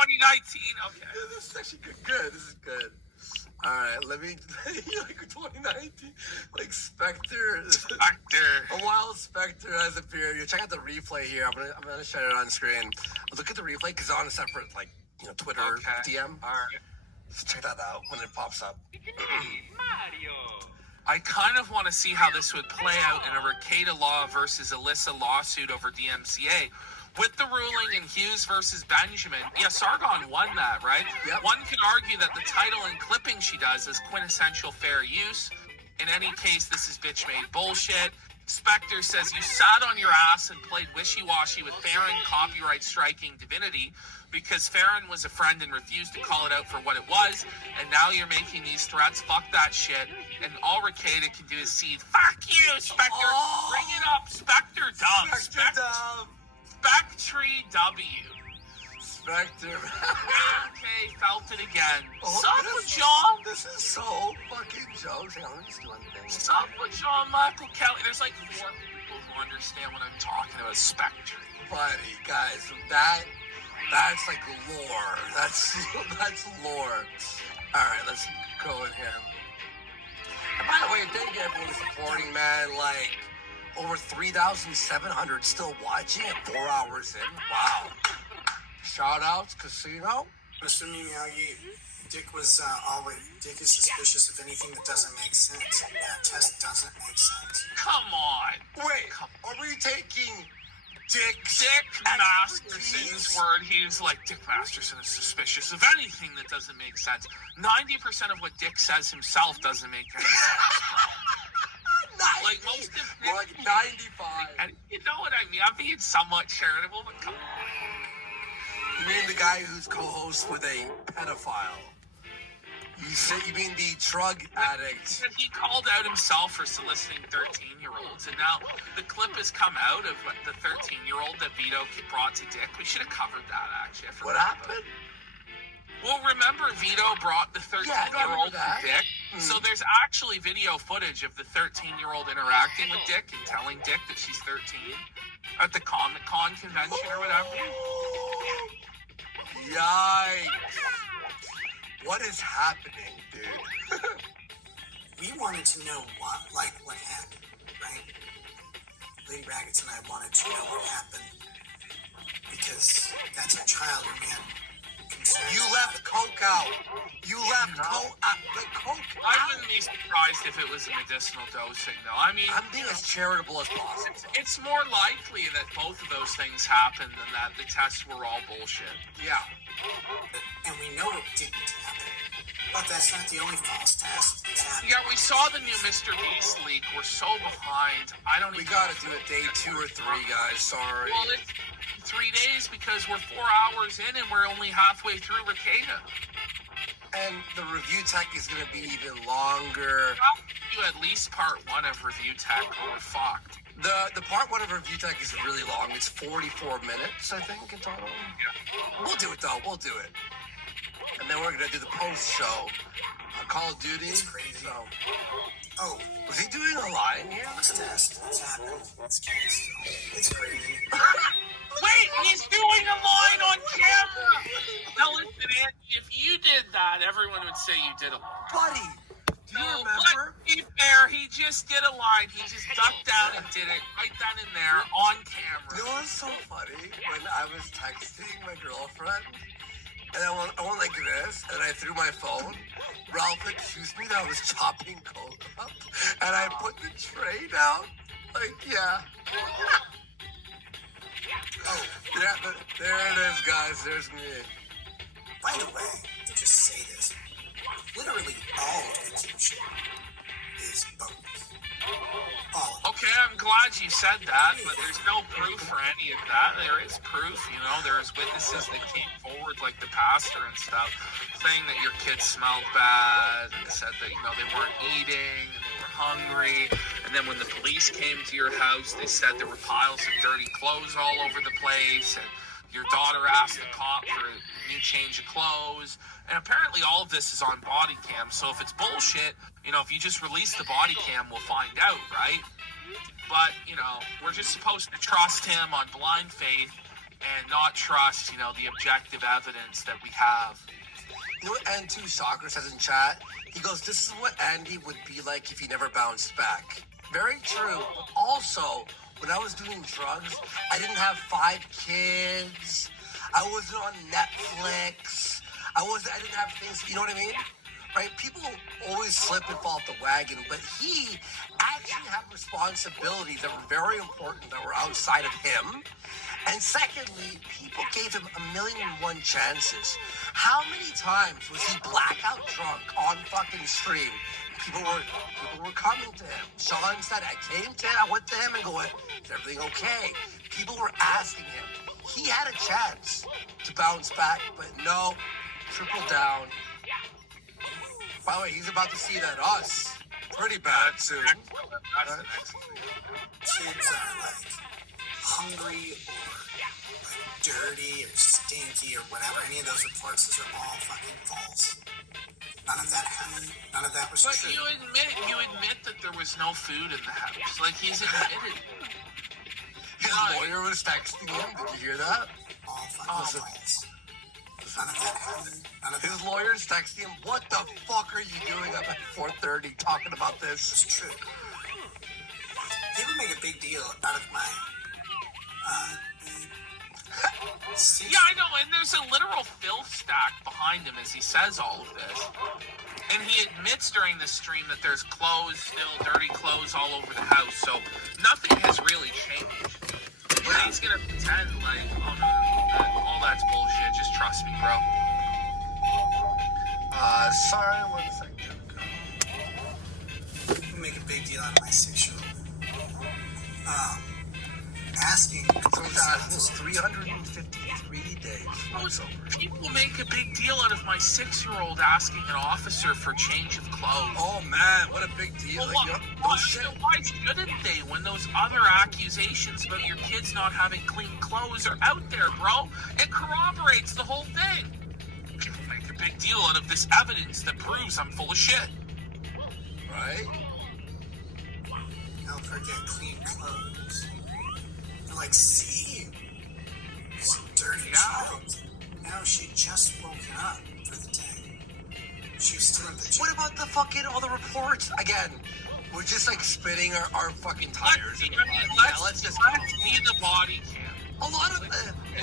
2019. Okay. This is actually good. This is good. All right, let me like 2019, like Spectre. A wild Spectre has appeared. You check out the replay here. I'm gonna show it on screen. Look at the replay because it's on a separate Twitter DM. All right. Just check that out when it pops up. I kind of want to see how this would play out in a Ricada Law versus Alyssa lawsuit over DMCA. With the ruling in Hughes versus Benjamin, Sargon won that, right? Yep. One can argue that the title and clipping she does is quintessential fair use. In any case, this is bitch-made bullshit. Spectre says you sat on your ass and played wishy-washy with Farron copyright striking Divinity because Farron was a friend and refused to call it out for what it was, and now you're making these threats. Fuck that shit. And all Ricada can do is see, fuck you, Spectre. Oh. Bring it up, Spectre Dub. Spectre Dub. Spectre W. Spectre. Okay, felt it again. Oh, Sup with John? This is so fucking jokes. Hang on, let me just do one thing. Sup with John Michael Kelly? There's like 4 people who understand what I'm talking about. Spectre. Buddy, guys, that's like lore. That's lore. All right, let's go in here. And by the way, thank you everyone supporting, man. Like over 3,700 still watching at 4 hours in. Wow. Shout outs, Casino. Mr. Miyagi, Dick is suspicious of anything that doesn't make sense. That test doesn't make sense. Come on. Wait, are we taking Dick Masterson's word? He's like, Dick Masterson is suspicious of anything that doesn't make sense. 90% of what Dick says himself doesn't make any sense. Like most of More like 95. And you know what I mean? I'm being somewhat charitable, but come on. You mean the guy who's co-host with a pedophile? You mean the drug addict? He called out himself for soliciting 13-year-olds, and now the clip has come out of the 13-year-old that Vito brought to Dick. We should have covered that, actually. What happened? Well, remember Vito brought the 13-year-old to Dick? So there's actually video footage of the 13-year-old interacting with Dick and telling Dick that she's 13 at the Comic-Con convention or whatever. Yikes. What is happening, dude? We wanted to know what happened, right? Lady Raggets and I wanted to know what happened because that's our child and we had concerns. You left Coke out. You left Coke out. I wouldn't be surprised if it was a medicinal dosing, though. I mean, I'm being as charitable as possible. It's more likely that both of those things happened than that the tests were all bullshit. Yeah. And we know it didn't happen. But that's not the only false test that's happening. Yeah, we saw the new Mr. Beast leak. We're so behind. We gotta do it day 2 or 3, guys. Sorry. Well, it's 3 days because we're 4 hours in and we're only halfway through Ricada. And the review tech is gonna be even longer. Do at least part 1 of review tech or we're fucked. The part 1 of review tech is really long. It's 44 minutes, I think, in total. Yeah. We'll do it, though. We'll do it. And then we're going to do the post-show on Call of Duty. It's crazy. So. Oh. Was he doing a line here? False test. What's happened? It's crazy. Wait, he's doing a line on camera! Now listen, Andy, if you did that, everyone would say you did a line. Buddy, do you remember? But to be fair, he just did a line. He just ducked down and did it right then and there on camera. You know what's so funny? When I was texting my girlfriend, and I went like this, and I threw my phone, Ralph accused me that I was chopping coke up, and I put the tray down. Like, yeah. Oh, yeah, but there it is, guys. There's me. By the way, to just say this, literally all of the teaching is bogus. All of it. Okay, I'm glad you said that, but there's no proof for any of that. There is proof, there's witnesses that came forward, like the pastor and stuff, saying that your kids smelled bad, and said that, they weren't eating, and they were hungry, and then when the police came to your house, they said there were piles of dirty clothes all over the place, and your daughter asked the cop for a new change of clothes, and apparently all of this is on body cam, so if it's bullshit, if you just release the body cam, we'll find out, right? But, we're just supposed to trust him on blind faith, and not trust, the objective evidence that we have. You know what N2 Soccer says in chat? He goes, this is what Andy would be like if he never bounced back. Very true. But also, when I was doing drugs, I didn't have 5 kids. I wasn't on Netflix. I didn't have things, you know what I mean? Right? People always slip and fall off the wagon, but he actually had responsibilities that were very important that were outside of him. And secondly, people gave him 1,000,001 chances. How many times was he blackout drunk on fucking stream? People were coming to him. Sean said, I went to him and go, is everything okay? People were asking him. He had a chance to bounce back, but no, triple down. By the way, he's about to see that us pretty bad soon. That's the next thing. Kids are like hungry or like dirty or stinky or whatever. Any of those reports, those are all fucking false. None of that happened. None of that was But true. you admit that there was no food in the house. Like, he's admitted. His lawyer was texting him. Did you hear that? All fucking false. None of that happened. None of His that lawyer's texting him, what the fuck are you doing up at 4:30 talking about this? was true. They would make a big deal out of my Yeah, I know, and there's a literal filth stack behind him as he says all of this. And he admits during the stream that there's clothes, still dirty clothes all over the house, so nothing has really changed. But he's gonna pretend like, oh no, all that's bullshit, just trust me, bro. Sorry, 1 second. make a big deal out of my 6-year-old. Asking Those 353 days. People make a big deal out of my 6-year-old asking an officer for change of clothes. Oh man, what a big deal. Well, why shouldn't they when those other accusations about your kids not having clean clothes are out there, bro? It corroborates the whole thing. People make a big deal out of this evidence that proves I'm full of shit. Right? Don't forget clean clothes. They're like, see? This dirty child. Now she had just woken up for the day. She was still in the gym. What about the fucking, all the reports? Again, we're just like spinning our fucking tires. Let's just see the body cam. A lot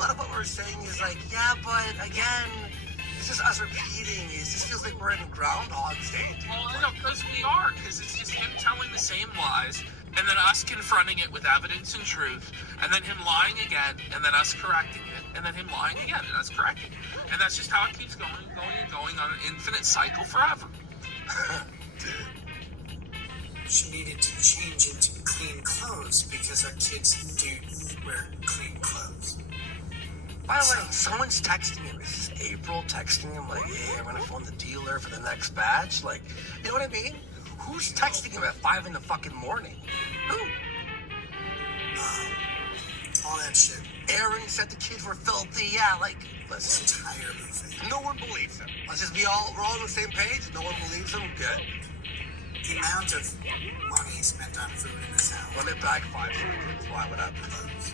of what we're saying is like, yeah, but again, it's just us repeating. It just feels like we're in Groundhog's Day. Well, I know, because we are, because it's just him telling the same lies, and then us confronting it with evidence and truth, and then him lying again, and then us correcting it, and then him lying again, and us correcting it. And that's just how it keeps going and going and going on an infinite cycle forever. She needed to change into clean clothes because our kids do wear clean clothes. By the way, someone's texting him. Is this April texting him like, hey, I'm gonna phone the dealer for the next batch? Like, you know what I mean? Who's texting him at 5 in the fucking morning? Who? All that shit. Aaron said the kids were filthy. Yeah, like, It's listen, entirely fake. no one believes him. Let's just we're all on the same page. No one believes him. Good. The amount of money spent on food in this house. Run it back 5 seconds. Why? What happened? Clothes.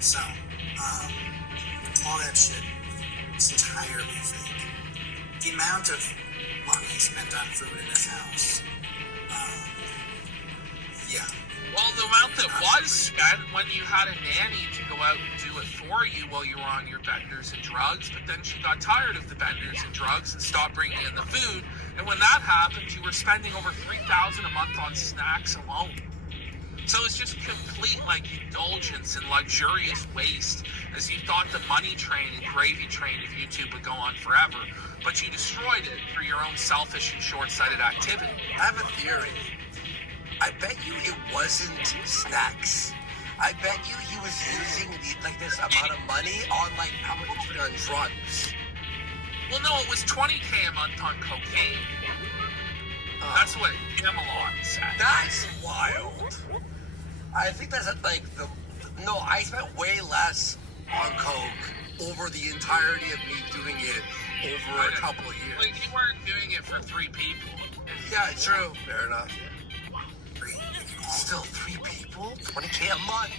So, all that shit is entirely fake. The amount of money spent on food in this house. Yeah. Well, the amount that was spent when you had a nanny to go out and do it for you while you were on your benders and drugs, but then she got tired of the benders and drugs and stopped bringing in the food. And when that happened, you were spending over $3,000 a month on snacks alone. So it's just complete, like, indulgence and luxurious waste, as you thought the money train and gravy train of YouTube would go on forever, but you destroyed it for your own selfish and short-sighted activity. I have a theory. I bet you it wasn't snacks. I bet you he was using this amount of money on like how much he spent on drugs. Well, no, it was $20K a month on cocaine. That's what Camelot said. That's wild. I think that's like no. I spent way less on coke over the entirety of me doing it over a couple of years. Like, you weren't doing it for 3 people. Yeah, true. Fair enough. Still 3 people, $20K a month.